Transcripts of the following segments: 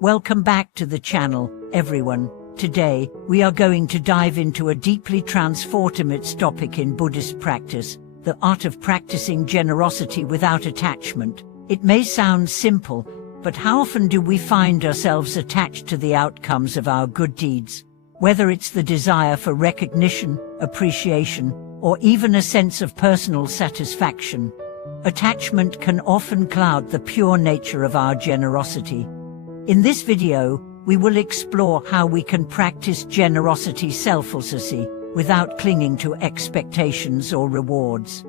Welcome back to the channel, everyone. Today, we are going to dive into a deeply transformative topic in Buddhist practice, the art of practicing generosity without attachment. It may sound simple, but how often do we find ourselves attached to the outcomes of our good deeds? Whether it's the desire for recognition, appreciation, or even a sense of personal satisfaction, attachment can often cloud the pure nature of our generosity. In this video, we will explore how we can practice generosity selflessly without clinging to expectations or rewards.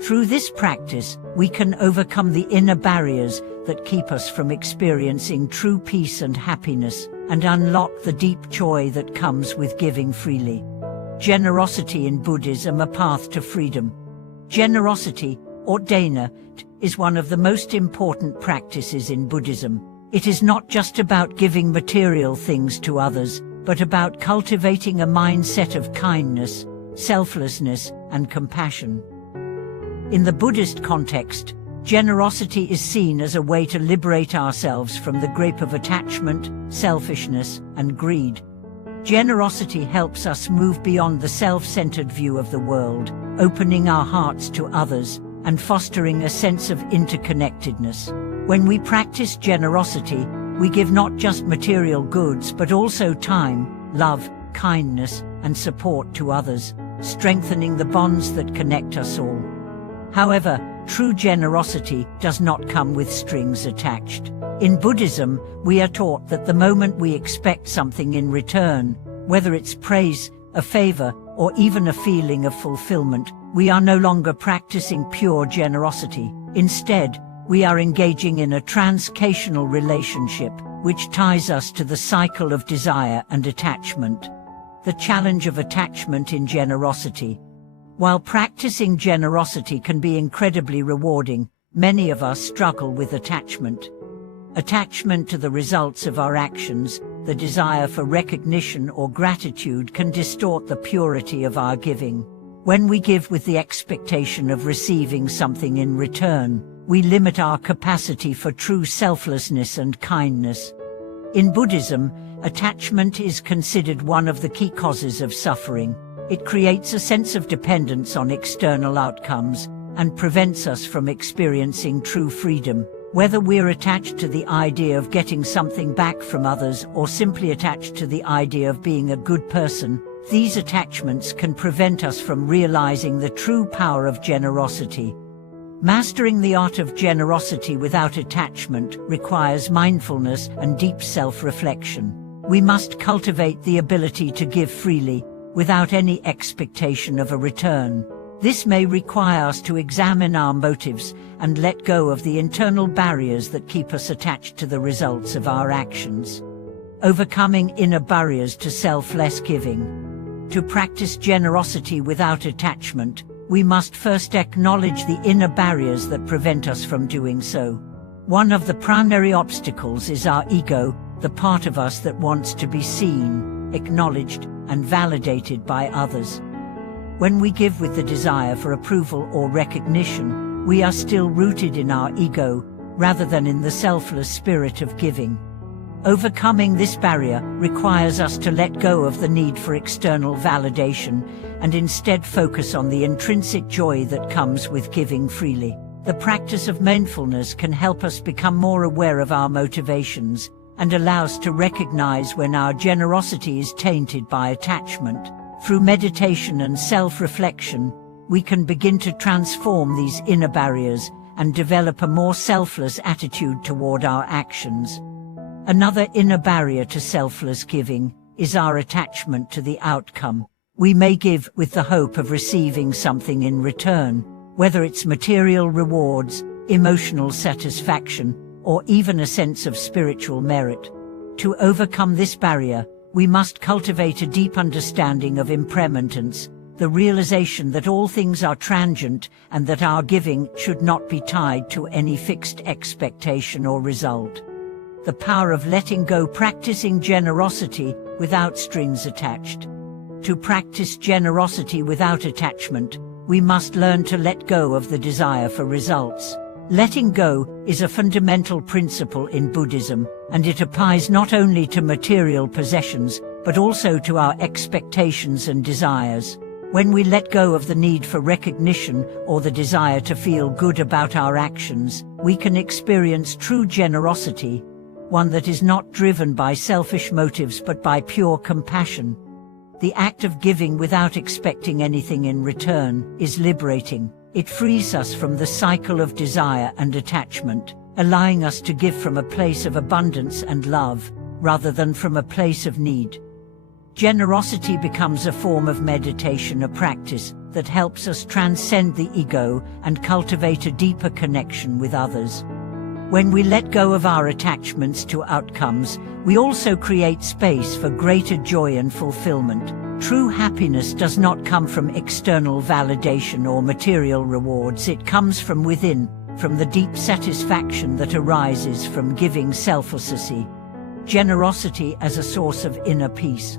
Through this practice, we can overcome the inner barriers that keep us from experiencing true peace and happiness, and unlock the deep joy that comes with giving freely. Generosity in Buddhism, a path to freedom. Generosity, or dana, is one of the most important practices in Buddhism. It is not just about giving material things to others, but about cultivating a mindset of kindness, selflessness, and compassion. In the Buddhist context, generosity is seen as a way to liberate ourselves from the grip of attachment, selfishness, and greed. Generosity helps us move beyond the self-centered view of the world, opening our hearts to others, and fostering a sense of interconnectedness. When we practice generosity, we give not just material goods but also time, love, kindness, and support to others, strengthening the bonds that connect us all. However, true generosity does not come with strings attached. In Buddhism, we are taught that the moment we expect something in return, whether it's praise, a favor, or even a feeling of fulfillment, we are no longer practicing pure generosity. Instead, we are engaging in a transactional relationship, which ties us to the cycle of desire and attachment. The challenge of attachment in generosity. While practicing generosity can be incredibly rewarding, many of us struggle with attachment. Attachment to the results of our actions, the desire for recognition or gratitude, can distort the purity of our giving. When we give with the expectation of receiving something in return, we limit our capacity for true selflessness and kindness. In Buddhism, attachment is considered one of the key causes of suffering. It creates a sense of dependence on external outcomes and prevents us from experiencing true freedom. Whether we're attached to the idea of getting something back from others or simply attached to the idea of being a good person, these attachments can prevent us from realizing the true power of generosity. Mastering the art of generosity without attachment requires mindfulness and deep self-reflection. We must cultivate the ability to give freely, without any expectation of a return. This may require us to examine our motives and let go of the internal barriers that keep us attached to the results of our actions. Overcoming inner barriers to selfless giving. To practice generosity without attachment, we must first acknowledge the inner barriers that prevent us from doing so. One of the primary obstacles is our ego, the part of us that wants to be seen, acknowledged, and validated by others. When we give with the desire for approval or recognition, we are still rooted in our ego, rather than in the selfless spirit of giving. Overcoming this barrier requires us to let go of the need for external validation and instead focus on the intrinsic joy that comes with giving freely. The practice of mindfulness can help us become more aware of our motivations and allow us to recognize when our generosity is tainted by attachment. Through meditation and self-reflection, we can begin to transform these inner barriers and develop a more selfless attitude toward our actions. Another inner barrier to selfless giving is our attachment to the outcome. We may give with the hope of receiving something in return, whether it's material rewards, emotional satisfaction, or even a sense of spiritual merit. To overcome this barrier, we must cultivate a deep understanding of impermanence, the realization that all things are transient and that our giving should not be tied to any fixed expectation or result. The power of letting go, practicing generosity without strings attached. To practice generosity without attachment, we must learn to let go of the desire for results. Letting go is a fundamental principle in Buddhism, and it applies not only to material possessions, but also to our expectations and desires. When we let go of the need for recognition or the desire to feel good about our actions, we can experience true generosity, one that is not driven by selfish motives but by pure compassion. The act of giving without expecting anything in return is liberating. It frees us from the cycle of desire and attachment, allowing us to give from a place of abundance and love, rather than from a place of need. Generosity becomes a form of meditation, a practice that helps us transcend the ego and cultivate a deeper connection with others. When we let go of our attachments to outcomes, we also create space for greater joy and fulfillment. True happiness does not come from external validation or material rewards. It comes from within, from the deep satisfaction that arises from giving selflessly. Generosity as a source of inner peace.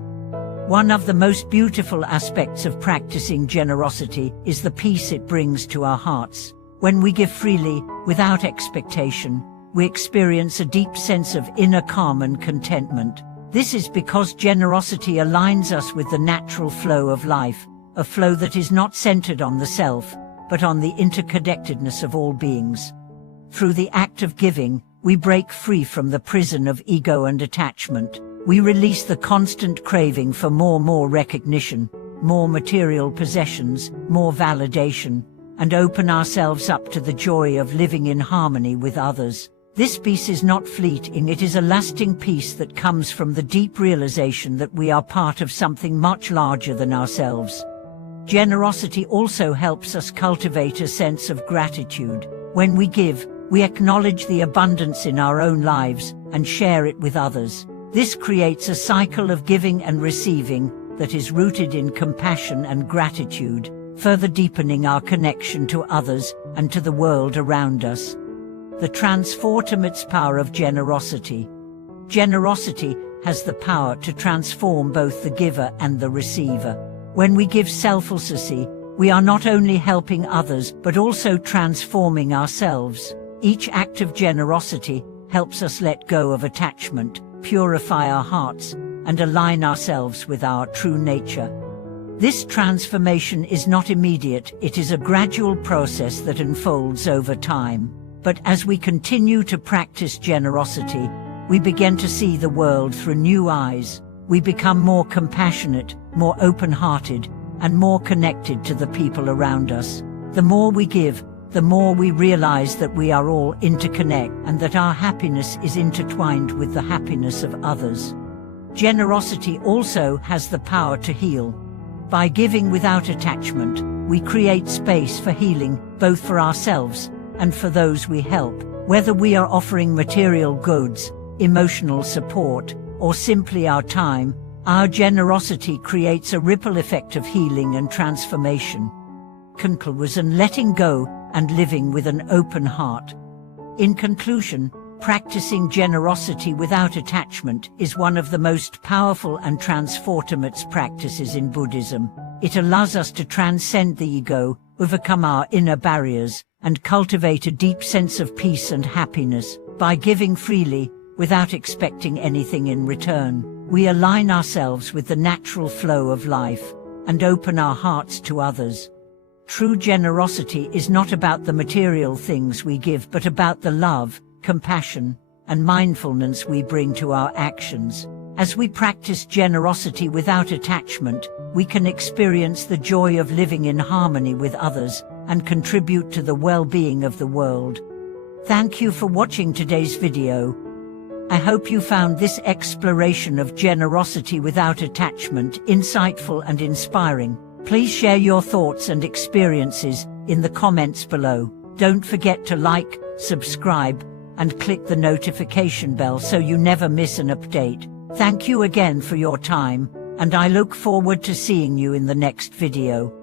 One of the most beautiful aspects of practicing generosity is the peace it brings to our hearts. When we give freely, without expectation, we experience a deep sense of inner calm and contentment. This is because generosity aligns us with the natural flow of life, a flow that is not centered on the self, but on the interconnectedness of all beings. Through the act of giving, we break free from the prison of ego and attachment. We release the constant craving for more recognition, more material possessions, more validation, and open ourselves up to the joy of living in harmony with others. This peace is not fleeting, it is a lasting peace that comes from the deep realization that we are part of something much larger than ourselves. Generosity also helps us cultivate a sense of gratitude. When we give, we acknowledge the abundance in our own lives and share it with others. This creates a cycle of giving and receiving that is rooted in compassion and gratitude, further deepening our connection to others and to the world around us. The transformative power of generosity. Generosity has the power to transform both the giver and the receiver. When we give selflessly, we are not only helping others but also transforming ourselves. Each act of generosity helps us let go of attachment, purify our hearts, and align ourselves with our true nature. This transformation is not immediate, it is a gradual process that unfolds over time. But as we continue to practice generosity, we begin to see the world through new eyes. We become more compassionate, more open-hearted, and more connected to the people around us. The more we give, the more we realize that we are all interconnected and that our happiness is intertwined with the happiness of others. Generosity also has the power to heal. By giving without attachment, we create space for healing, both for ourselves and for those we help. Whether we are offering material goods, emotional support, or simply our time, our generosity creates a ripple effect of healing and transformation. Conclusion: letting go and living with an open heart. In conclusion, practicing generosity without attachment is one of the most powerful and transformative practices in Buddhism. It allows us to transcend the ego, overcome our inner barriers, and cultivate a deep sense of peace and happiness. By giving freely, without expecting anything in return, we align ourselves with the natural flow of life and open our hearts to others. True generosity is not about the material things we give but about the love, compassion, and mindfulness we bring to our actions. As we practice generosity without attachment, we can experience the joy of living in harmony with others and contribute to the well-being of the world. Thank you for watching today's video. I hope you found this exploration of generosity without attachment insightful and inspiring. Please share your thoughts and experiences in the comments below. Don't forget to like, subscribe, and click the notification bell so you never miss an update. Thank you again for your time, and I look forward to seeing you in the next video.